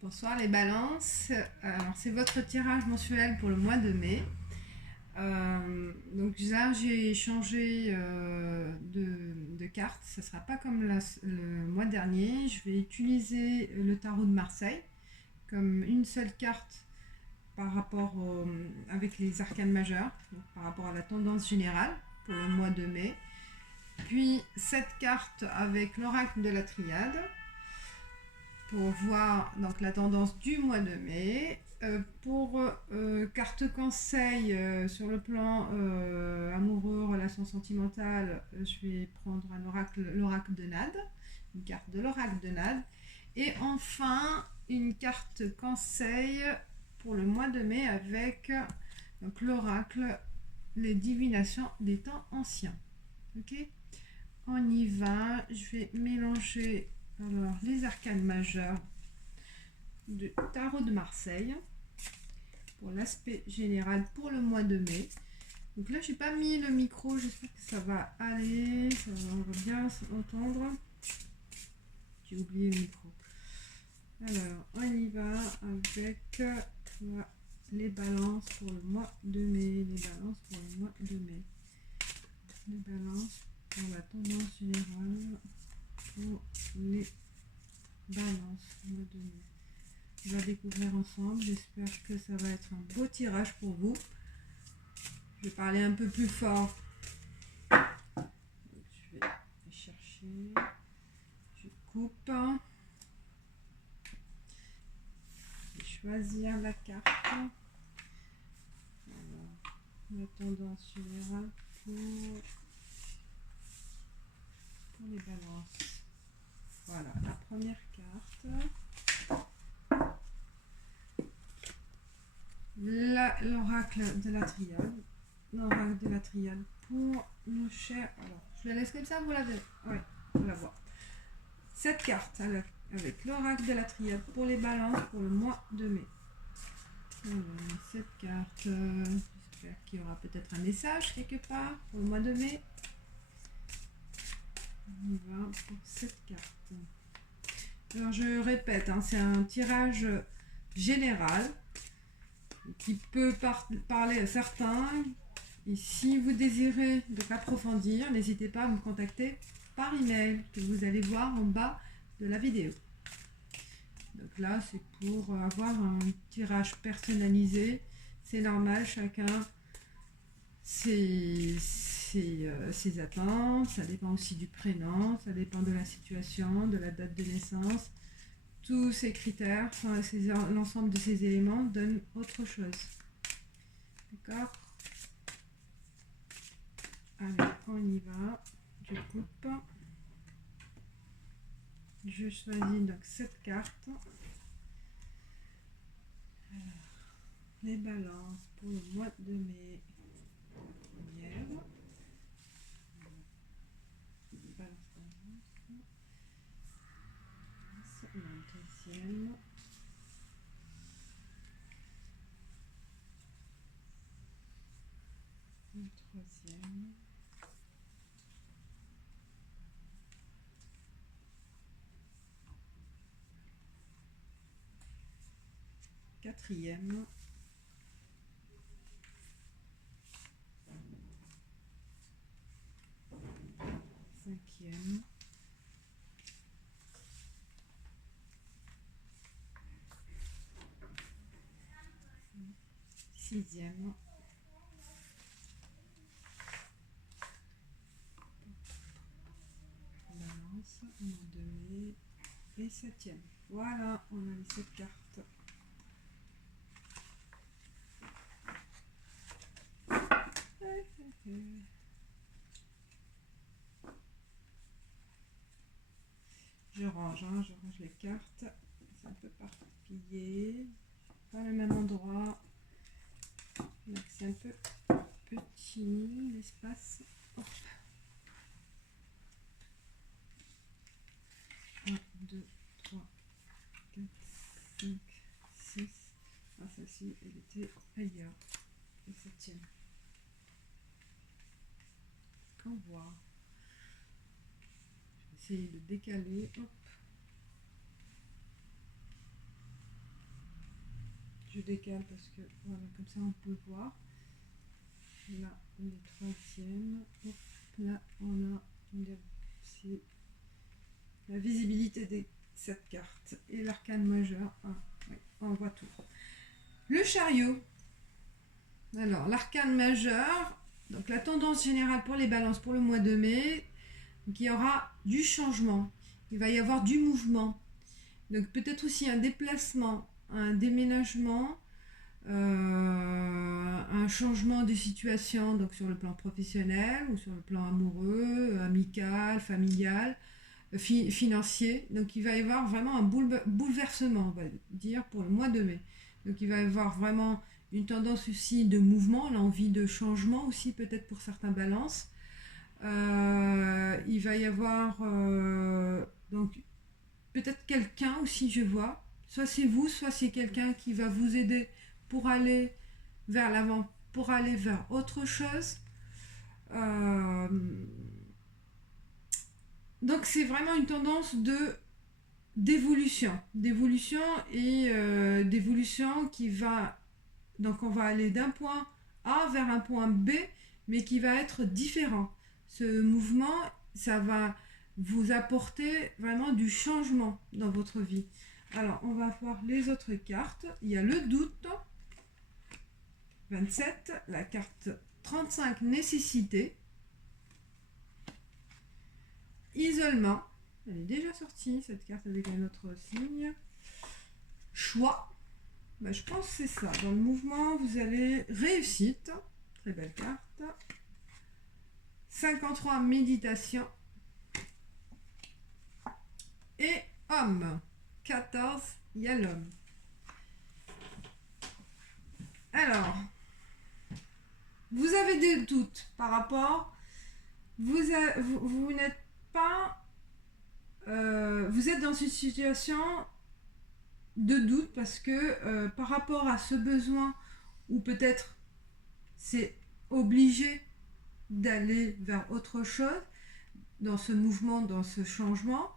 Bonsoir les balances. Alors c'est votre tirage mensuel pour le mois de mai. Donc là j'ai changé de carte. Ça ne sera pas comme le mois dernier. Je vais utiliser le tarot de Marseille comme une seule carte par rapport avec les arcanes majeures, donc par rapport à la tendance générale pour le mois de mai. Puis cette carte avec l'oracle de la triade pour voir donc la tendance du mois de mai. Pour carte conseil sur le plan amoureux, relations sentimentales, je vais prendre l'oracle de Nade, une carte de l'oracle de Nade. Et enfin, une carte conseil pour le mois de mai avec donc, l'oracle, les divinations des temps anciens. Ok, on y va. Je vais mélanger alors les arcanes majeures du tarot de Marseille pour l'aspect général pour le mois de mai. Donc là j'ai pas mis le micro, j'espère que ça va aller, on va bien s'entendre. J'ai oublié le micro. Alors on y va avec les balances pour le mois de mai. Les balances pour le mois de mai. Les balances pour la tendance générale pour les balances au mois de mai. On va découvrir ensemble. J'espère que ça va être un beau tirage pour vous. Je vais parler un peu plus fort. Donc, je vais chercher. Je coupe. Je vais choisir la carte. Alors, la tendance générale pour les balances. Voilà, la première carte. L'oracle de la triade. L'oracle de la triade pour nos chers. Alors, je la laisse comme ça, vous la verrez. Ouais, on la voit. Cette carte avec l'oracle de la triade pour les balances pour le mois de mai. Alors, cette carte, j'espère qu'il y aura peut-être un message quelque part pour le mois de mai. On y va pour cette carte. Alors, je répète, c'est un tirage général qui peut parler à certains. Et si vous désirez donc approfondir, n'hésitez pas à me contacter par email que vous allez voir en bas de la vidéo. Donc là, c'est pour avoir un tirage personnalisé. C'est normal, chacun ses attentes. Ça dépend aussi du prénom, ça dépend de la situation, de la date de naissance. Tous ces critères, l'ensemble de ces éléments donnent autre chose. D'accord ? Allez, on y va. Je coupe. Je choisis donc cette carte. Alors, les balances pour le mois de mai. Première. La deuxième. La troisième. Quatrième. Cinquième. Sixième. Balance, mois de mai et septième. Voilà, on a les 7 cartes. Je range les cartes. C'est un peu parpillé. Pas le même endroit. Donc c'est un peu petit l'espace. 1, 2, 3, 4, 5, 6. Ah, celle-ci, elle était ailleurs. Et septième. Qu'on voit. Je vais essayer de décaler. Hop. je décale parce que voilà, comme ça on peut voir. Là, on est troisième. Hop, là, on a c'est la visibilité des 7 cartes et l'arcane majeur. Ah, oui, on voit tout. Le chariot. Alors, l'arcane majeur, donc la tendance générale pour les balances pour le mois de mai, donc il y aura du changement, il va y avoir du mouvement, donc peut-être aussi un déplacement, un déménagement, un changement de situation, donc sur le plan professionnel ou sur le plan amoureux, amical, familial, financier. Donc il va y avoir vraiment un bouleversement, on va dire, pour le mois de mai. Donc il va y avoir vraiment une tendance aussi de mouvement, l'envie de changement aussi peut-être pour certains balances. Il va y avoir donc peut-être quelqu'un aussi, je vois, soit c'est vous, soit c'est quelqu'un qui va vous aider pour aller vers l'avant, pour aller vers autre chose. Donc c'est vraiment une tendance d'évolution et d'évolution qui va, donc on va aller d'un point A vers un point B, mais qui va être différent. Ce mouvement, ça va vous apporter vraiment du changement dans votre vie. Alors, on va voir les autres cartes. Il y a le doute, 27, la carte 35, nécessité, isolement, elle est déjà sortie, cette carte avec un autre signe, choix, ben, je pense que c'est ça. Dans le mouvement, vous allez réussite, très belle carte, 53, méditation, et homme, 14, il y a l'homme. Alors, vous avez des doutes par rapport, vous n'êtes pas, vous êtes dans une situation de doute parce que par rapport à ce besoin, ou peut-être c'est obligé d'aller vers autre chose, dans ce mouvement, dans ce changement,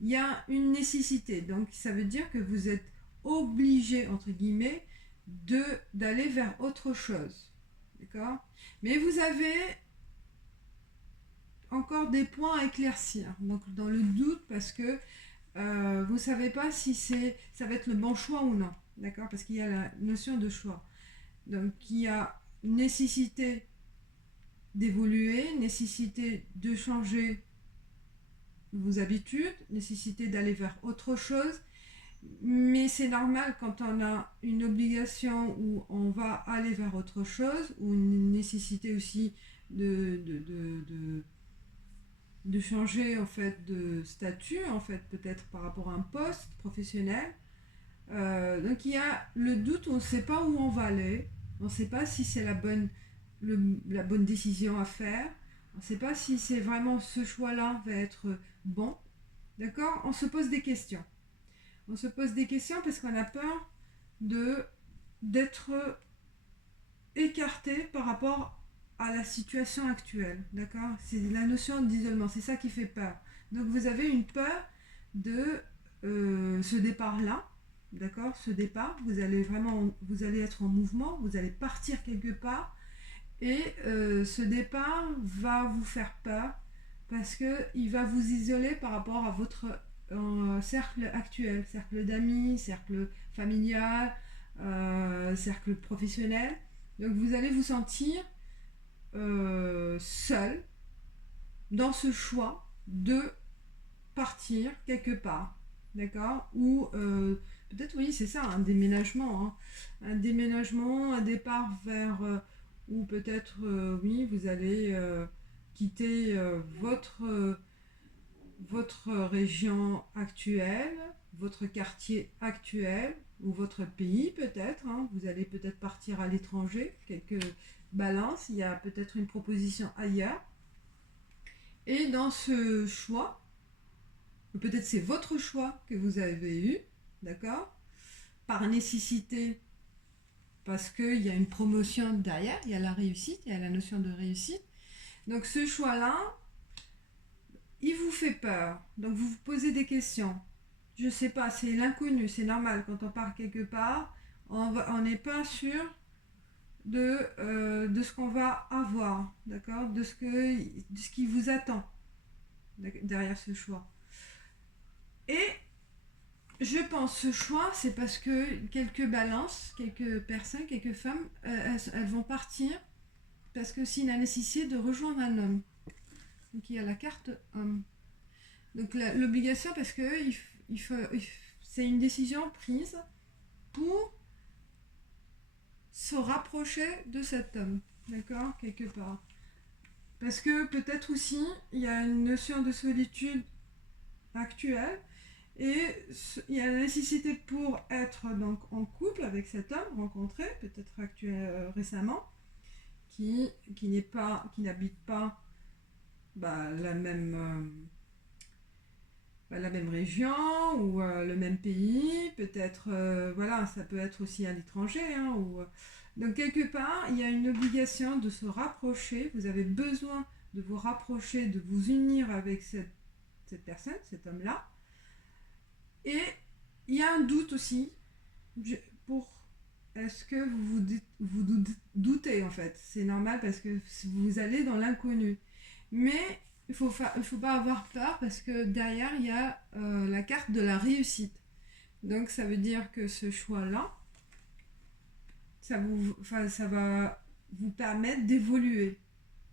il y a une nécessité. Donc ça veut dire que vous êtes obligé, entre guillemets, d'aller vers autre chose. D'accord ? Mais vous avez encore des points à éclaircir. Donc dans le doute, parce que vous ne savez pas si ça va être le bon choix ou non. D'accord ? Parce qu'il y a la notion de choix. Donc il y a nécessité d'évoluer, nécessité de changer vos habitudes, nécessité d'aller vers autre chose. Mais c'est normal quand on a une obligation où on va aller vers autre chose, ou une nécessité aussi de changer en fait de statut, en fait peut-être par rapport à un poste professionnel. Donc il y a le doute, on ne sait pas où on va aller, on ne sait pas si c'est la bonne décision à faire, on ne sait pas si c'est vraiment ce choix-là va être bon. D'accord ? On se pose des questions. On se pose des questions parce qu'on a peur d'être écarté par rapport à la situation actuelle. D'accord ? C'est la notion d'isolement, c'est ça qui fait peur. Donc vous avez une peur de ce départ-là. D'accord ? Ce départ, vous allez être en mouvement, vous allez partir quelque part, et ce départ va vous faire peur parce qu'il va vous isoler par rapport à votre cercle actuel, cercle d'amis, cercle familial, cercle professionnel. Donc vous allez vous sentir seul dans ce choix de partir quelque part, d'accord ? Ou peut-être, oui, c'est ça, un déménagement, hein. Un déménagement, un départ vers, ou peut-être, oui, vous allez quitter votre région actuelle, votre quartier actuel, ou votre pays peut-être, hein. Vous allez peut-être partir à l'étranger, quelques balances, il y a peut-être une proposition ailleurs. Et dans ce choix, peut-être c'est votre choix que vous avez eu, d'accord ? Par nécessité, parce qu'il y a une promotion derrière, il y a la réussite, il y a la notion de réussite. Donc ce choix-là, il vous fait peur. Donc vous vous posez des questions. Je sais pas, c'est l'inconnu, c'est normal. Quand on part quelque part, on n'est pas sûr de ce qu'on va avoir, d'accord, de ce qui vous attend derrière ce choix. Et je pense ce choix, c'est parce que quelques balances, quelques personnes, quelques femmes, elles vont partir parce que c'est la nécessité de rejoindre un homme. Donc il y a la carte homme. Donc l'obligation, parce que c'est une décision prise pour se rapprocher de cet homme, d'accord, quelque part. Parce que peut-être aussi, il y a une notion de solitude actuelle et il y a la nécessité pour être donc en couple avec cet homme rencontré, peut-être récemment, qui n'habite pas la même région ou le même pays, peut-être, voilà, ça peut être aussi à l'étranger, hein, donc quelque part, il y a une obligation de se rapprocher, vous avez besoin de vous rapprocher, de vous unir avec cette personne, cet homme-là, et il y a un doute aussi, pour est-ce que vous doutez en fait, c'est normal parce que vous allez dans l'inconnu, mais il faut pas avoir peur parce que derrière il y a la carte de la réussite. Donc ça veut dire que ce choix-là, ça va vous permettre d'évoluer,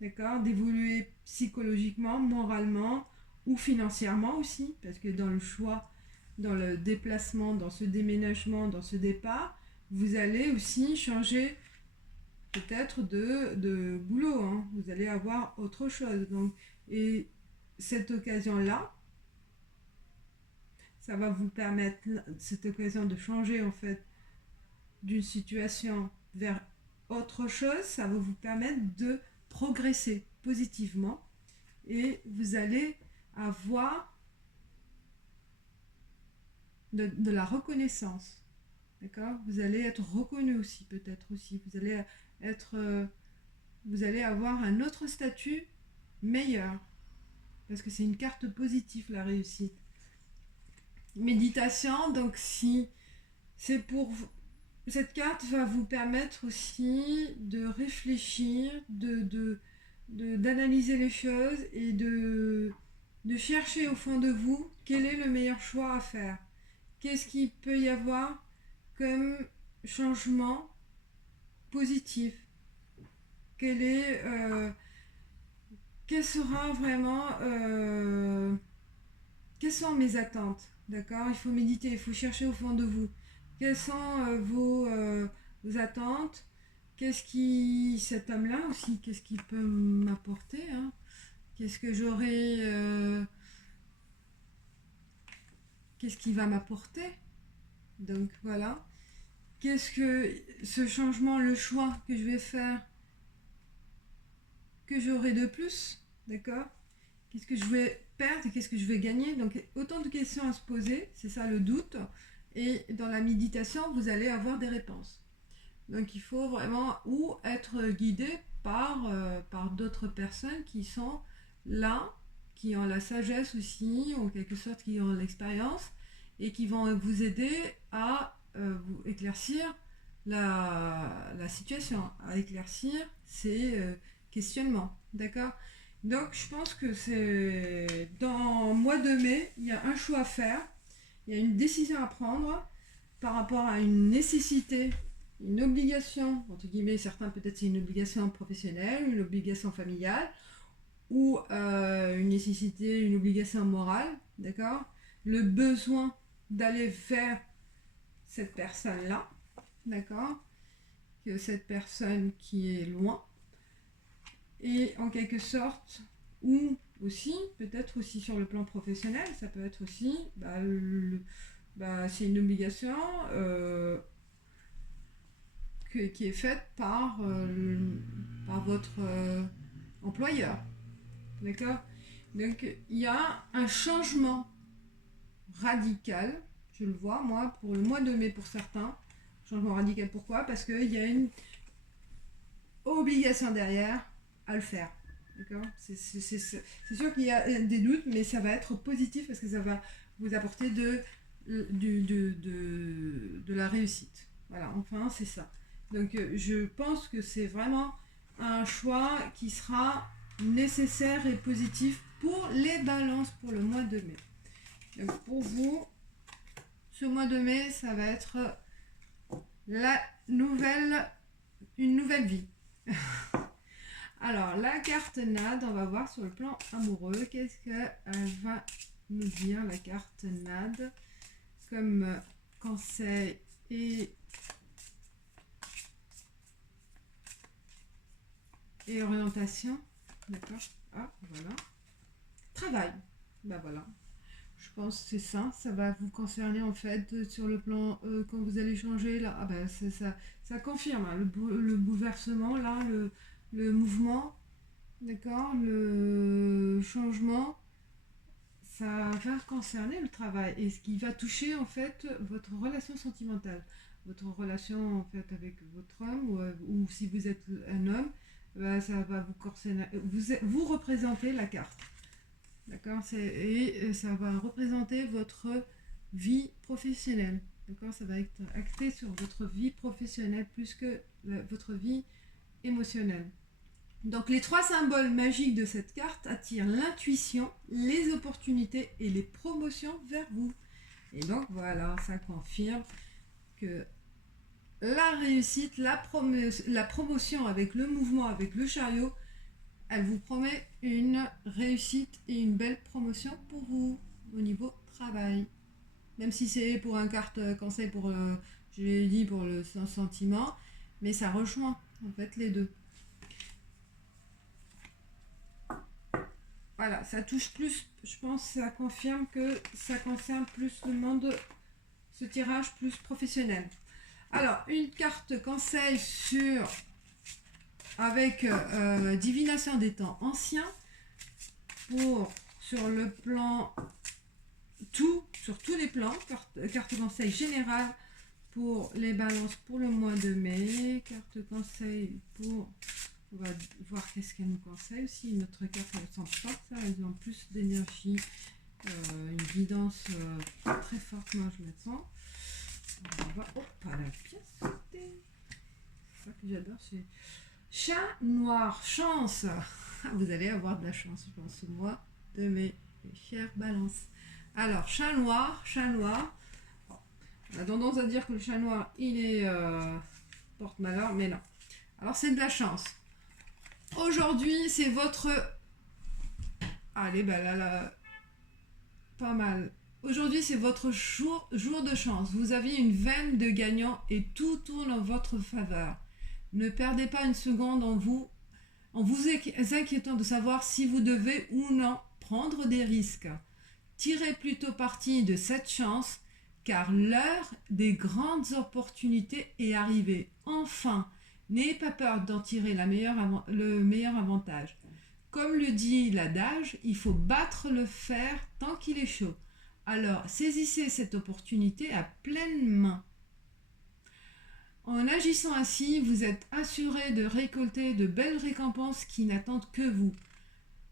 d'accord, d'évoluer psychologiquement, moralement ou financièrement aussi, parce que dans le choix, dans le déplacement, dans ce déménagement, dans ce départ, vous allez aussi changer peut-être de boulot, hein. Vous allez avoir autre chose. Donc, et cette occasion-là, ça va vous permettre, cette occasion de changer en fait d'une situation vers autre chose, ça va vous permettre de progresser positivement et vous allez avoir de la reconnaissance, d'accord, vous allez être reconnu aussi, peut-être aussi, vous allez avoir un autre statut meilleur, parce que c'est une carte positive, la réussite. Méditation, donc si c'est pour... Cette carte va vous permettre aussi de réfléchir, d'analyser les choses et de chercher au fond de vous quel est le meilleur choix à faire. Qu'est-ce qu'il peut y avoir comme changement positif? Quelle sera vraiment... quelles sont mes attentes? D'accord, il faut méditer, il faut chercher au fond de vous. Quelles sont vos attentes? Cet homme-là aussi, qu'est-ce qu'il peut m'apporter, hein? Qu'est-ce que j'aurai, qu'est-ce qu'il va m'apporter? Donc voilà. Qu'est-ce que ce changement, le choix que je vais faire, que j'aurai de plus, d'accord? Qu'est-ce que je vais perdre et qu'est-ce que je vais gagner? Donc autant de questions à se poser, c'est ça le doute. Et dans la méditation, vous allez avoir des réponses. Donc il faut vraiment ou être guidé par d'autres personnes qui sont là, qui ont la sagesse aussi, en quelque sorte qui ont l'expérience, et qui vont vous aider à vous éclaircir la situation, à éclaircir ces questionnements. D'accord? Donc je pense que c'est dans le mois de mai, il y a un choix à faire, il y a une décision à prendre par rapport à une nécessité, une obligation, entre guillemets, certains peut-être c'est une obligation professionnelle, une obligation familiale, ou une nécessité, une obligation morale, d'accord? Le besoin d'aller vers cette personne-là, d'accord? Que cette personne qui est loin, et en quelque sorte, ou aussi, peut-être aussi sur le plan professionnel, ça peut être aussi, c'est une obligation qui est faite par votre employeur. D'accord? Donc, il y a un changement radical, je le vois, moi, pour le mois de mai pour certains. Changement radical, pourquoi? Parce qu'il y a une obligation derrière à le faire. D'accord? C'est sûr qu'il y a des doutes, mais ça va être positif parce que ça va vous apporter de la réussite. Voilà, enfin, c'est ça. Donc, je pense que c'est vraiment un choix qui sera nécessaire et positif pour les balances pour le mois de mai. Donc, pour vous, ce mois de mai, ça va être la une nouvelle vie. Alors, la carte NAD, on va voir sur le plan amoureux, qu'est-ce qu'elle va nous dire, la carte NAD, comme conseil et orientation. D'accord. Ah, voilà. Travail. Ben voilà. Je pense que c'est ça va vous concerner en fait sur le plan quand vous allez changer là. Ah ben ça confirme hein, le bouleversement là, le mouvement, d'accord, le changement, ça va concerner le travail et ce qui va toucher en fait votre relation sentimentale, votre relation en fait avec votre homme ou si vous êtes un homme, ça va vous concerner. Vous représentez la carte. D'accord, et ça va représenter votre vie professionnelle. D'accord, ça va être axé sur votre vie professionnelle plus que votre vie émotionnelle. Donc les 3 symboles magiques de cette carte attirent l'intuition, les opportunités et les promotions vers vous. Et donc voilà, ça confirme que la réussite, la promotion avec le mouvement, avec le chariot, elle vous promet une réussite et une belle promotion pour vous au niveau travail. Même si c'est pour un carte conseil pour, je l'ai dit, pour le sentiment, mais ça rejoint en fait les deux. Voilà, ça touche plus, je pense, ça confirme que ça concerne plus le monde, ce tirage plus professionnel. Alors, une carte conseil avec divination des temps anciens sur le plan sur tous les plans, carte conseil générale pour les balances pour le mois de mai, carte conseil pour, on va voir qu'est-ce qu'elle nous conseille aussi, notre carte elle sent forte, ça, elles ont plus d'énergie, une guidance très forte, moi je me sens. On va, oh, pas la pièce, c'est ça que j'adore, c'est chat noir, chance. Vous allez avoir de la chance, je pense, ce mois de mai, chère balance. Alors, chat noir. Bon, on a tendance à dire que le chat noir, il est porte-malheur, mais non. Alors, c'est de la chance. Aujourd'hui, c'est votre... Allez, ben là, pas mal. Aujourd'hui, c'est votre jour de chance. Vous avez une veine de gagnant et tout tourne en votre faveur. Ne perdez pas une seconde en vous inquiétant de savoir si vous devez ou non prendre des risques. Tirez plutôt parti de cette chance, car l'heure des grandes opportunités est arrivée. Enfin, n'ayez pas peur d'en tirer le meilleur avantage. Comme le dit l'adage, il faut battre le fer tant qu'il est chaud. Alors, saisissez cette opportunité à pleine main. En agissant ainsi, vous êtes assuré de récolter de belles récompenses qui n'attendent que vous.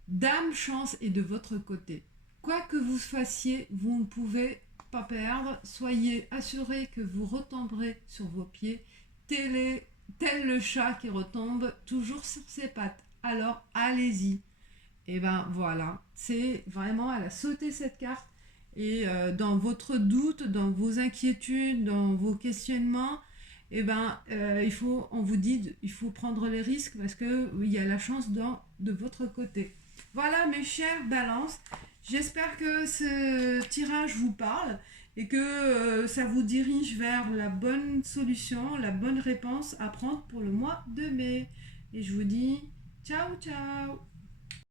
Dame Chance est de votre côté. Quoi que vous fassiez, vous ne pouvez pas perdre. Soyez assuré que vous retomberez sur vos pieds, tel le chat qui retombe toujours sur ses pattes. Alors, allez-y. Et ben voilà, c'est vraiment, elle a sauté cette carte. Et dans votre doute, dans vos inquiétudes, dans vos questionnements, eh ben, on vous dit, il faut prendre les risques parce qu'il y a la chance de votre côté. Voilà mes chères balances, j'espère que ce tirage vous parle et que ça vous dirige vers la bonne solution, la bonne réponse à prendre pour le mois de mai. Et je vous dis ciao ciao.